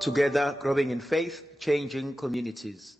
Together, growing in faith, changing communities.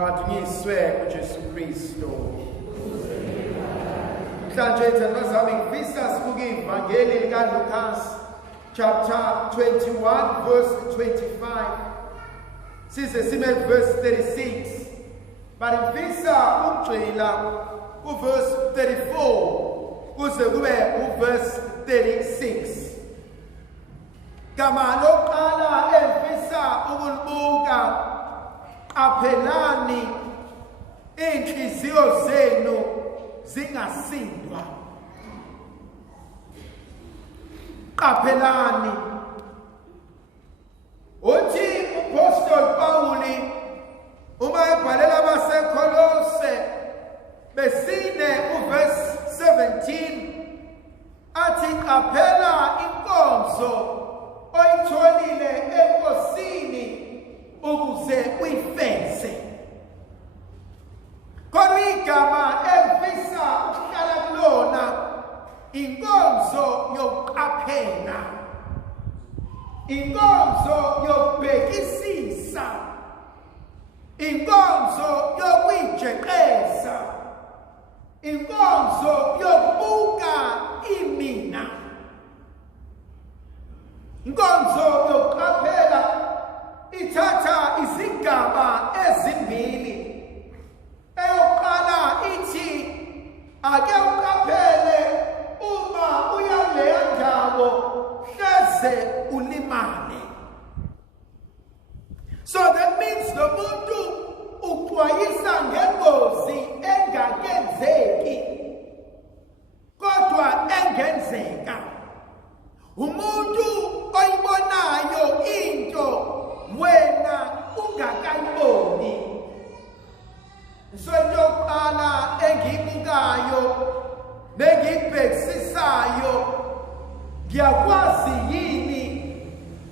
Makadunyiswe uJesu Kristu. Mhlanje thandazami ngifisa sibuke ivangeli likaLukas chapter 21 verse 25. Size sime verse 36. But ngifisa ukugxila verse 34 kuze kube verse 36. Gama lokuqala engifisa ukulibuka, qaphelani inhliziyo zenu zingasindwa. Qaphelani. Uthi uPostoli Pawuli uma ebhalela abaseKolose besine uverse 17 athi qaphela inkonzo oyitholile enkosini ukuze uyifeze. Kodwa igama elifisa ukuhlala kulona inkonzo yokuqaphela, inkonzo yokubhekisisa, inkonzo yokuyijeqeza, inkonzo yokubuka imina. Inkonzo yokuqaphela ithatha izigaba ezimbili. Eyokuqala ithi ake uqaphele uma uyaleya ndawo hleze ulimale. So that means lo muntu uxwayisa ngengozi engakenzeki kodwa engenzeka. Umuntu oyibonayo into wena ungakayiboni. So into yokuqala engiyibukayo nengiyibhekisisayo, ngiyakwazi yini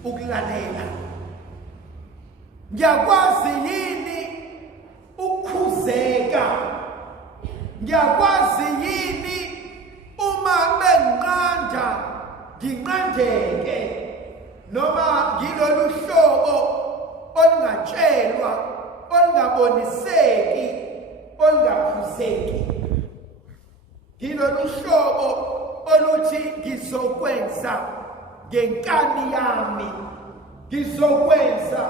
ukulalela? Ngiyakwazi yini ukukhuzeka? Ngiyakwazi yini uma bengiqanda nginqandeke noma ngilolu hlobo olungatshelwa, olungaboniseki, olungakhuzeki? Ngilolu hlobo oluthi ngizokwenza ngenkani yami, ngizokwenza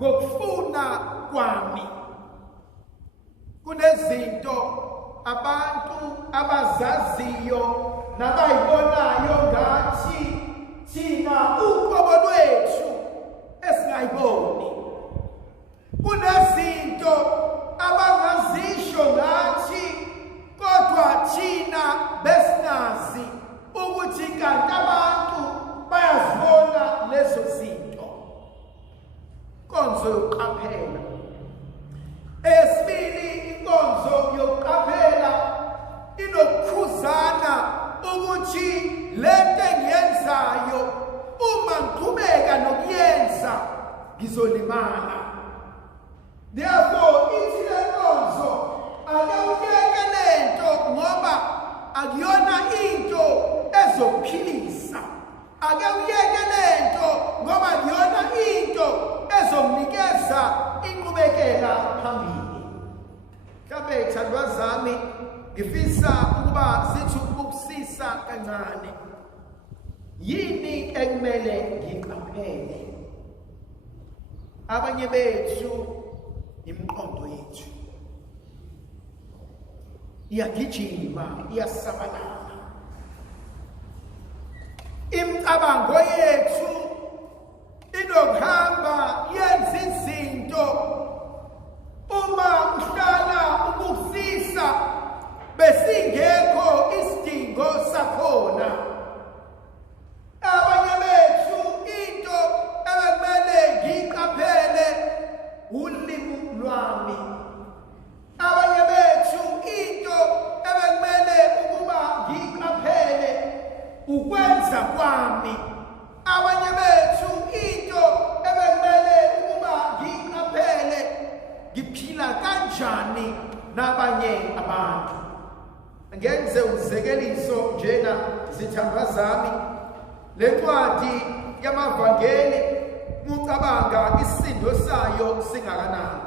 ngokufuna kwami. Kunezinto abantu abazaziyo nabayibonayo ngathi thina uqobo lwethu esingayiboni. Kunezinto abangazisho ngathi kodwa thina besinazi ukuthi kanti abantu bayazibona lezo zinto. Inkonzo yokuqaphela. Esibili, inkonzo yokuqaphela inokukhuzana ukuthi lento engiyenzayo uma ngiqhubeka nokuyenza ngizolimala. Therefore ithi le nkonzo ake uyeke lento ngoba akuyona into ezokuphilisa. Ake uyeke lento ngoba akuyona into ezomnikeza inqubekela phambili. Mhlawumbe thandwa zami ngifisa ukuba sithi ukubusisa kancane. Yini ekumele ngiqaphele? Abanye bethu imiqondo yethu iyagijima, iyasabalala. Imicabango yethu inokuhamba yenza izinto. Uma uhlala ubusisa besingekho isidingo sakhona. Abanye bethu into ebekumele ngiqaphele ulimi lwami. Abanye bethu into ebekumele ukuba ngiqaphele ukwenza kwami. Abanye bethu into ebekumele ukuba ngiqaphele ngiphila kanjani nabanye abantu. Ngenze umzekeliso njena zithandwa zami. Le ncwadi yamavangeli ucabanga isisindo sayo singakanani.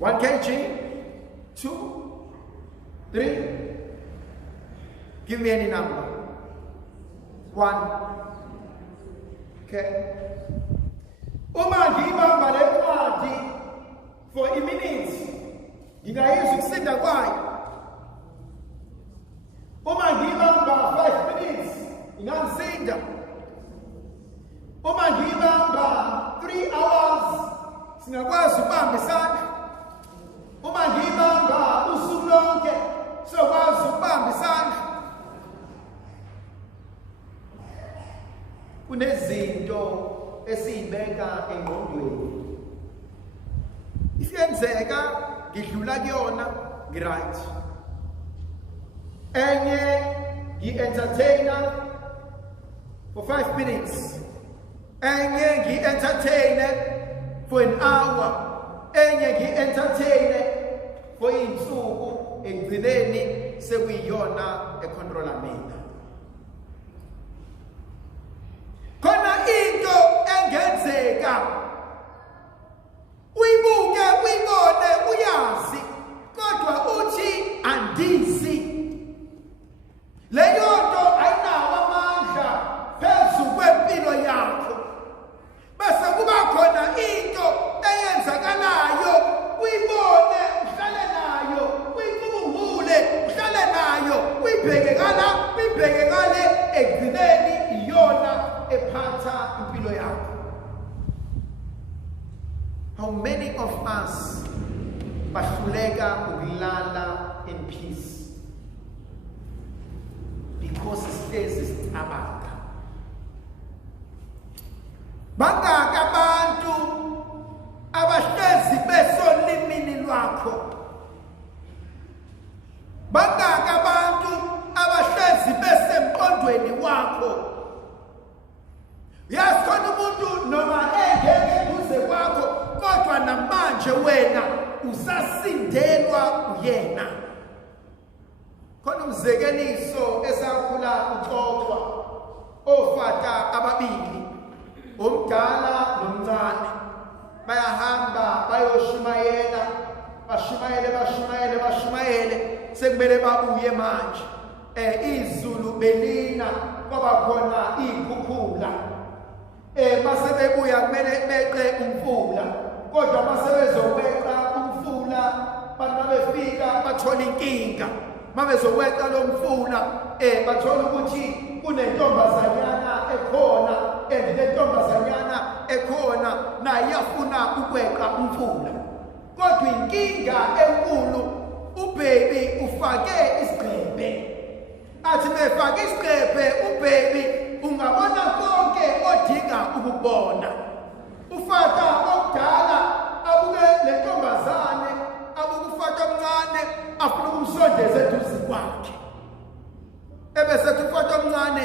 1 kg, 2, 3. Give me any number. 1. Okay. Uma ngibamba le ncwadi for a minute, ngingayizwa ukusinda kwayo. Uma ngibamba 5 minutes, ingangisinda. Uma ngibamba 3 hours, singakwazi ukubamba isandla. Uma ngibamba usuku lonke, sokwazi ukubamba isandla. Kunezinto esiyibeka engqondweni. Ifiyenzeka ngidlula kuyona ngiright. Enye ngi-entertainer for 5 minutes. Enye ngi-entertainer for an hour. Enye ngi-entertainer for insuku, ekugcineni sekuyiyona econtrola mina. Khona into engenzeka uyibuke uyibone uyazi kodwa uthi andizi. Leyo nto ayinawo amandla phezu kwempilo yakho. Bese kuba khona into eyenzakalayo uyibone uhlale nayo, uyicubungule uhlale nayo, uyibheke ngale ekugcineni iyona ephatha impilo yakho. How many of us bahluleka ukulala in peace because sihlezi sicabanga? Bangaki abantu abahlezi besolimini lwakho? Bangaki abantu abahlezi besemqondweni wakho? Yakhona umuntu noma engeke kuze kwakho kodwa namanje wena usasindelwa uyena. Khona umzekeliso esakhula uxoxwa ofata ababili, omdala nomncane, bayahamba bayoshumayela, bashumayele sekumele babuye manje. Izulu belina kwaba khona ikhukhula. Mase bebuya kumele beqe umfula, kodwa mase bezoweqa umfula bantu befika bathola inkinga. Mabezoweqa lo mfula bathola ukuthi kunentombazanyana ekhona, le ntombazanyana ekhona naye iyafuna ukweqa umfula. Kodwa inkinga enkulu, ubaby ufake isigqebhe. Athi mefake isigqebhe ubaby ungabona konke odinga ukubona. Ufata okudala abuke le ntombazane, abuke ufata omncane afuna ukumsondeza eduze kwakhe. Ebese ufata omncane,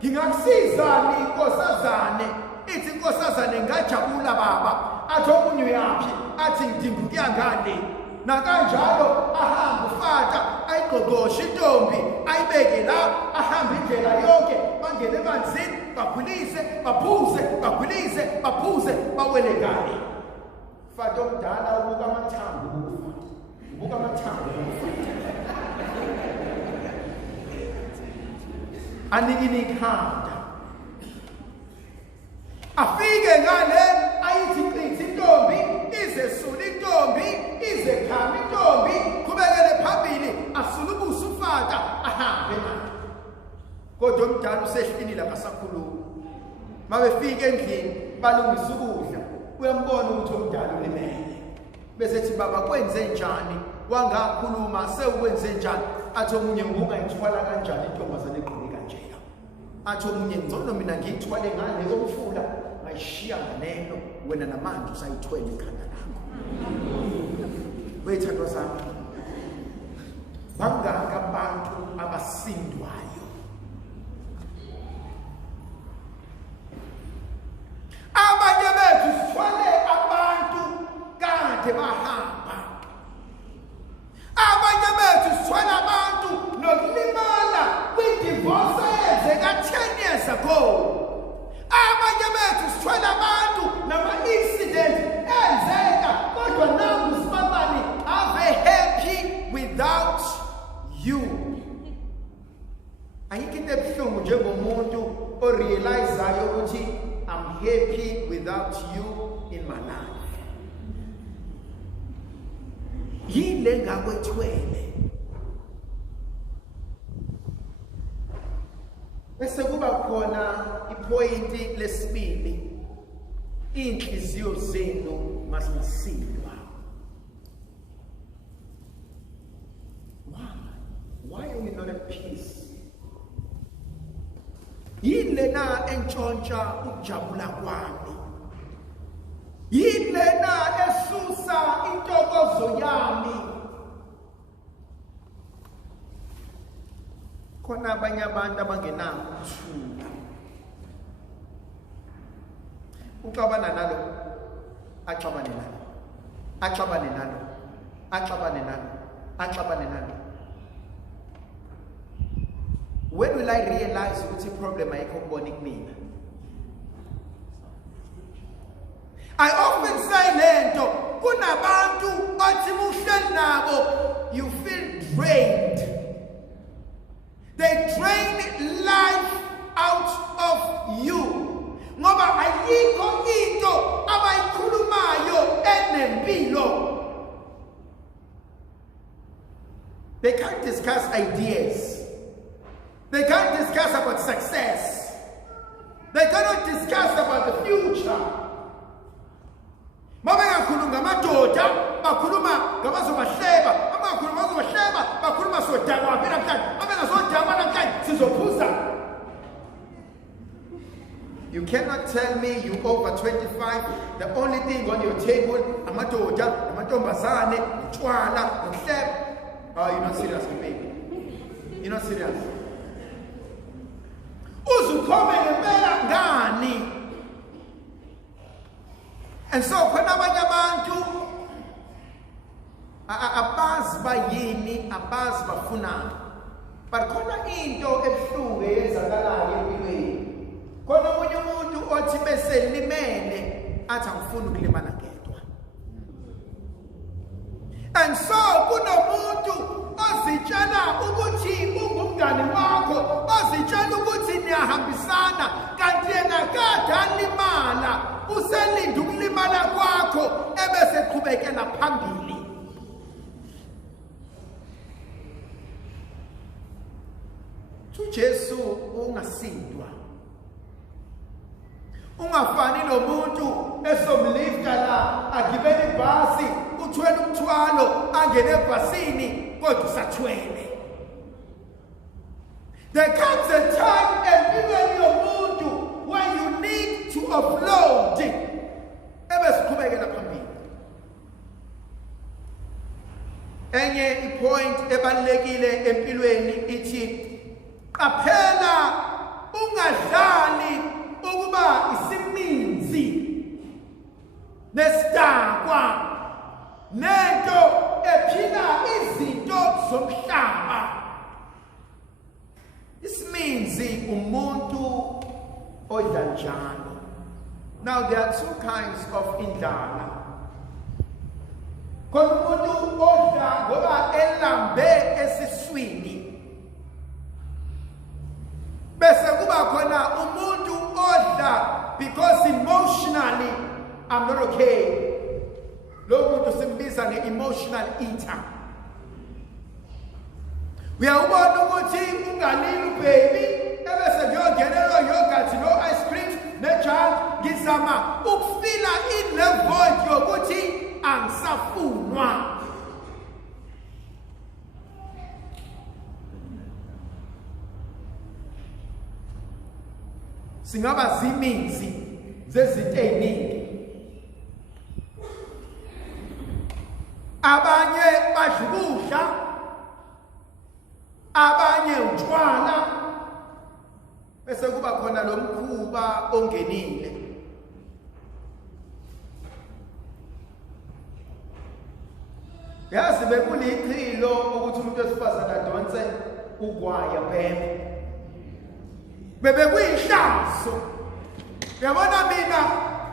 ngingakusizani inkosazane? Ithi inkosazane ngajabula baba. Athi omunye uyaphi? Athi ngidinga ukuya ngale. Nakanjalo ahamba ufata ayiqoqoshe intombi ayibeke la, ahamba indlela yonke, bangene emanzini, bakhulise, baphuze, bakhulise, baphuze, bawele ngale. Ufata omdala ubuka amathambo okufata. Ubuka amathambo okufata. Anikini ikhanda. Afike ngale ayithi qithi intombi, izesula intombi, izekhama intombi, kubekele phambili, asulubusa ufata, ahambe naye. Kodwa omdala usehlinile akasakhuluma. Mabefika endlini balungisa ukudla, uyambona ukuthi omdala ulimele. Bese ethi baba kwenze njani? Wangakhuluma sewukwenze njani? Athi omunye ngungayithwala kanjani intombazane egqoke kanjena? Athi omunye ngcono mina ngiyithwale ngale omfula, ngayishiya ngalelo, wena namanje usayithwele ikhanda lakho. Wethandwa sami, bangaka abantu abasindwayo? Abanye bethu sithwale abantu kade bahamba. Abanye bethu sithwale abantu nokulimala kwidivorce eyenzeka 10 years ago. Abanye bethu sithwale abantu nama-incident enzeka kodwa nangu sibabali njengomuntu orealizayo ukuthi I'm happy without you in my life. Yile ngakwethwele. Bese kuba khona ipointi lesibili. Inhliziyo zenu mazisilwa. Why are we not at peace? Yile na entshontsha ukujabula kwami. Yile na esusa intokozo yami. Khona abanye abantu abangenako ukuthula. Uxabana nalo, axabane nalo. Axabane nalo. Axabane nalo. Axabane nalo. When will I realize ukuthi problem ayikho kubona kumina? I often say lento kunabantu bathi uhleli nabo you feel drained. They drain life out of you. Ngoba ayikho into abayikhulumayo enempilo. They can't discuss ideas. They can't discuss about success. They cannot discuss about the future. Mabengakhuluma ngamadoda, bakhuluma ngabazobahleba, abangakhuluma ngabazobahleba, bakhuluma sodakwa phela namhlanje. Abengazodakwa namhlanje sizophuza. You cannot tell me you over 25, the only thing on your table, amadoda, amantombazane, utshwala, nokuhleba. Oh, you're not serious with me. You're not serious. And so khona abanye abantu abazi bayini abazi bafunani, but khona into ebuhlungu eyenzakalayo empilweni. Khona omunye umuntu othi bese limele athi angifuni ukulimala ngedwa. And so kunomuntu ozitshela ukuthi ungumngane wakho, ozitshela ukuthi niyahambisana, kanti yena kade alimala, uselinda ukulimala kwakho ebese qhubekela phambili. uJesu ungasindwa. Ungafani nomuntu esomlifta la agibele ibhasi, uthwele umthwalo angene ebhasini kodwa usathwele. There comes a time empilweni yomuntu when you need to offload ebese qhubekela phambili. Enye ipoint ebalekile empilweni ithi qaphela ungadlali ukuba isiminzi nesidakwa nento ephila izinto zomhlaba. Isiminzi umuntu odla njalo. Now there are two kinds of indlala. Khona umuntu odla ngoba elambe esiswini. Bese kuba khona umuntu odla because emotionally I'm not okay. Lo muntu simbiza nge-emotional eater. Uyabona ukuthi ungalili baby ebese ngiyongenela yogurt no ice cream nejam ngizama ukufila in the void yokuthi angisafunwa. Singaba ziminzi zezinto eziningi. Abanye badlukudla, abanye utshwala, bese kuba khona lo mkhuba ongenile. Yazi bekuliqhilo ukuthi umuntu esifazana adonse ugwaya phela. Bebe kuyihlazo. Yabona mina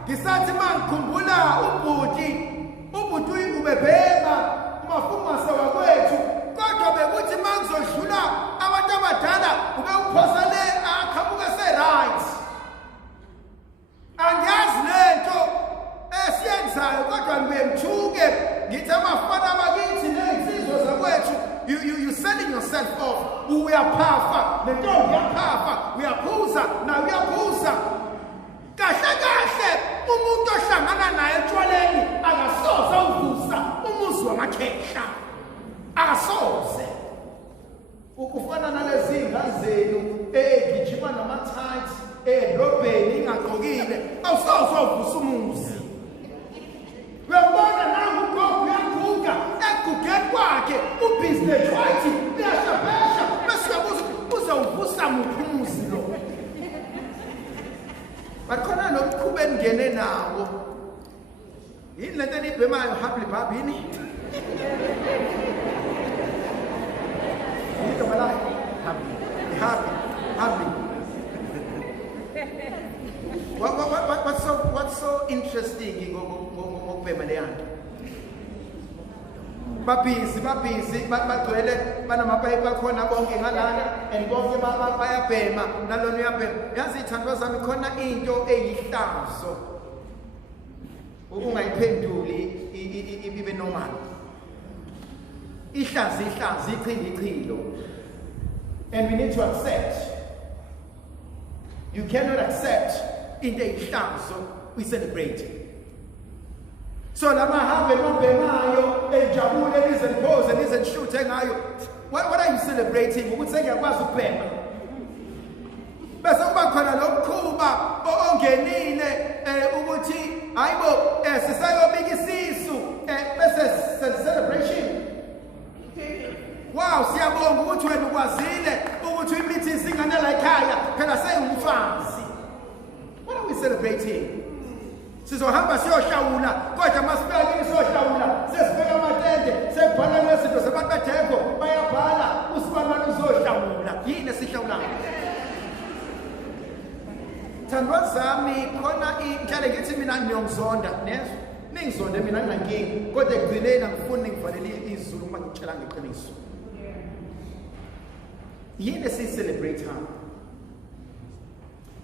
ngisathi mangikhumbula ubhuti ubebhema umafungwase wakwethu, kodwa bekuthi mangizodlula abantu abadala ube uphosa le uyaphafa nentombi iyaphafa uyaphuza nawe uyaphuza kahle kahle umuntu ohlangana naye etshwaleni akasoze uvusa umuzi wamakhehla akasoze ukufana nalezi ngane zenu egijima nama-tights edrobheni ingagqokile awusoze uvusa umuzi uyabona nangu ugogo uyaguga egugeni kwakhe ubhizinesi wathi uyashapesha bese uyabuza uzawuvusa muphi umuzi lo bakhona nomkhuba engene nawo yini lento enibhemayo habli babini igama layo habli what's so interesting ngokubhema le yanto babhizi bagcwele banamapayipi bakhona bonke ngalana and bonke bayabhema nalona uyabhema yazi ithandwa zami khona into eyihlazo ungayiphenduli ibe normal ihlazi ichilo and we need to accept you cannot accept into eyihlazo we celebrate so lama hambe nobhemayo ejabule nizenpose nizenshuthe ngayo what are you celebrating ukuthi sengiyakwazi ukubhema bese kuba khona lokukhuba ongenile ukuthi hayibo sisayobika isisu bese celebration wow siyabonga ukuthi wena ukwazile ukuthi imithi isingane la ekhaya phela seyumfazi what are we celebrating sizohamba siyohlawula kodwa masibekile siyohlawula sesibeka amatende sebhala nezinto zabantu bedeko bayabhala usibamana uzohlawula yini sihlawulayo thandwa zami khona inhlale ngithi mina ngiyongizonda nezwe ningizonde mina nginankingi kodwa ekugcineni angifuni ngivalele izulu uma ngitshela ngeqiniso yini siyicelebrate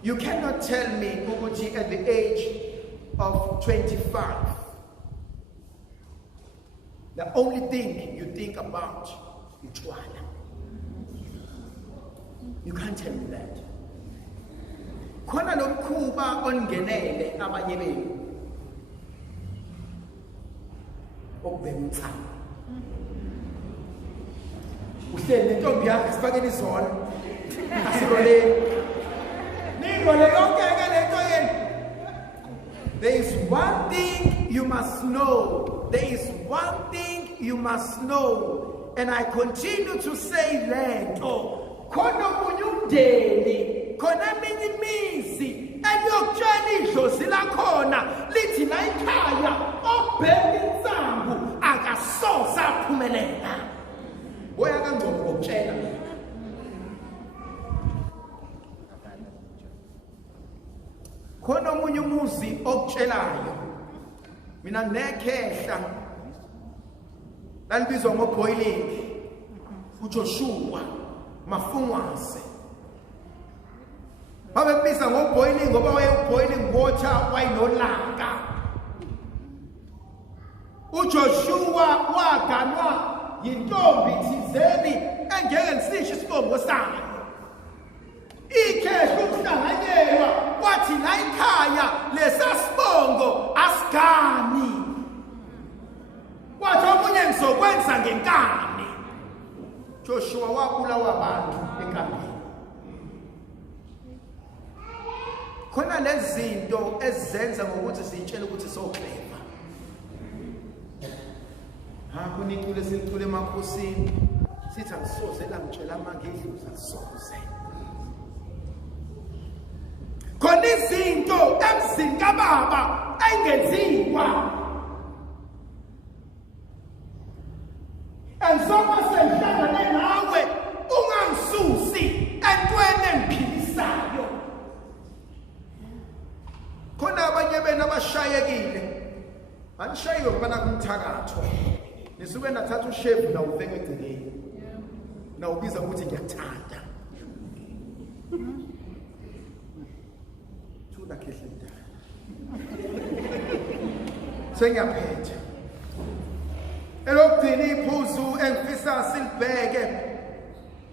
you cannot tell me ukuthi at the age of 25 the only thing you think about utshwala. You can't tell me that. Khona nomkhuba ongenele abanye benu okubeka umthamo uhleli nentombi yakhe sifakeni izona asiloleni ningole yonke ke lento yenu. There is one thing you must know. There is one thing you must know. And I continue to say lento. Khona omunye umndeni, khona eminye imizi eliyokutshela idlozi lakhona lithi la ekhaya obheka insangu akasoze aphumelela. Boya kangcono ngokutshela. Khona omunye umuzi okutshelayo mina nekhehla lalibizwa ngoboiling uJoshua Mafungwase babebiza ngoboiling ngoba wayeboiling water wayinolaka. uJoshua waganwa yintombi thizeni engeke ngisisho isibongo sayo. Ikhehla ukuhlanganyelwa wathi la ekhaya lesasibongo asigani. Wathi omunye ngizokwenza ngenkani. Joshua wabulawa abantu enkambeni. Khona lezi zinto ezenza ngokuthi sitshela ukuthi so clever. Kunicule sinicule emakhosini sithi angisoze la ngitshela amangidluza soze. Khona izinto emzini kababa engenziwa. Anzoma senhlangane nawe ungangisusi entweni engiphilisayo. Khona abanye bena abashayekile. Banishayiwe ngoba nakumthakatho. Nisuke nathatha ushevu na ubheke egcekeni. Na ubiza ukuthi ngiyathanda. Thula khehla. Sengiyaphetha. Elokugcina iphuzu engifisa silibheke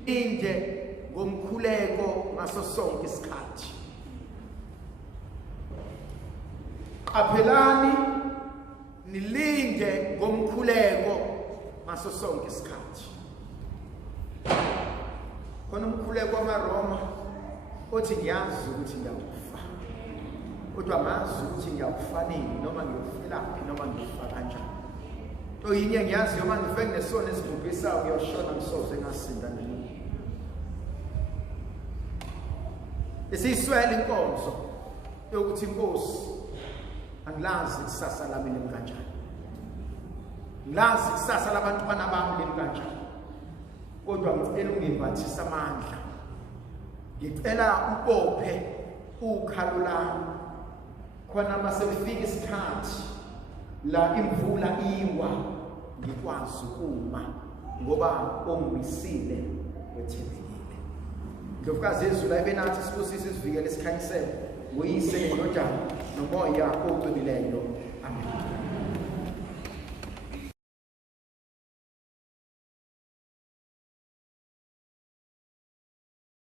nilinde ngomkhuleko ngaso sonke isikhathi. Qaphelani nilinde ngomkhuleko ngaso sonke isikhathi. Khona umkhuleko wamaRoma othi ngiyazi ukuthi ngiyakufa, kodwa ngazi ukuthi ngiyakufa nini, noma ngiyofelaphi, noma ngiyofa kanjani. Oyinye ngiyazi uma ngife kunesona esibhubhisayo ngiyoshona ngisoze ngasinda nini. Esiyiswele inkonzo yokuthi Nkosi, angilazi ikusasa lami limi kanjani, ngilazi ikusasa labantwana bami limi kanjani, kodwa ngicela ungiphathise amandla, ngicela ubophe ukhalo lami khona mase kufika isikhathi la imvula iwa ngikwazi ukuma ngoba ongimisile wethembekile. Ndlovukazi yezulu ayibenathi sibusise isivikele isikhanyisele, uyise nendodana nomoya ocwebileyo. Amen.